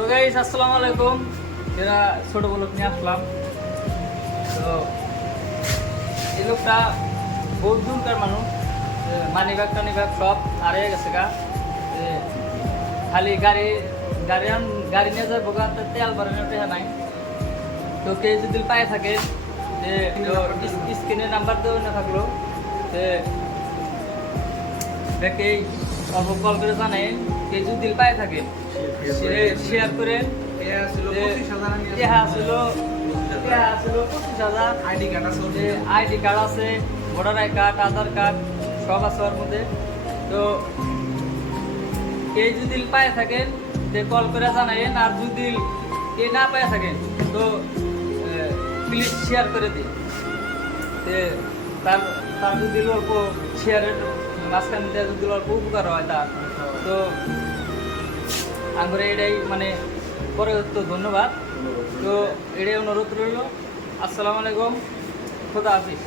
তো গাইস আসসালামু আলাইকুম। এরা ছোট ব্লগ নিয়ে আসলাম। তো এই লোকটা বহুত দূরকার মানুষ, মানি ব্যাগ টানি ব্যাগ সব হারিয়ে গেছে গা। খালি গাড়ি নিয়ে যাবো গা, তেল ভরানোর টাকা নাই। তো কে যদি পায়ে থাকে যে স্ক্রিনে নাম্বার দেওয়া না থাকলো দেখে অল্প কল করে জানেন, কে যদি পায়ে থাকে শেয়ার করেন। আইডি কার্ড আছে, voter I card, Aadhaar card সব আছে ওর মধ্যে। তো কে যদি পায়ে থাকেন তে কল করে জানাইন, আর যদি কে না পায়ে থাকেন তো প্লিজ শেয়ার করে দিন। তার তার যদি অল্প শেয়ারের মাঝখান দিয়ে যদি অল্প উপকার হয় তার, তো আঙ্গুরে এটাই মানে পরে তো ধন্যবাদ। তো এটাই অনুরোধ রইল। আসসালামু আলাইকুম, খোদা হাফিজ।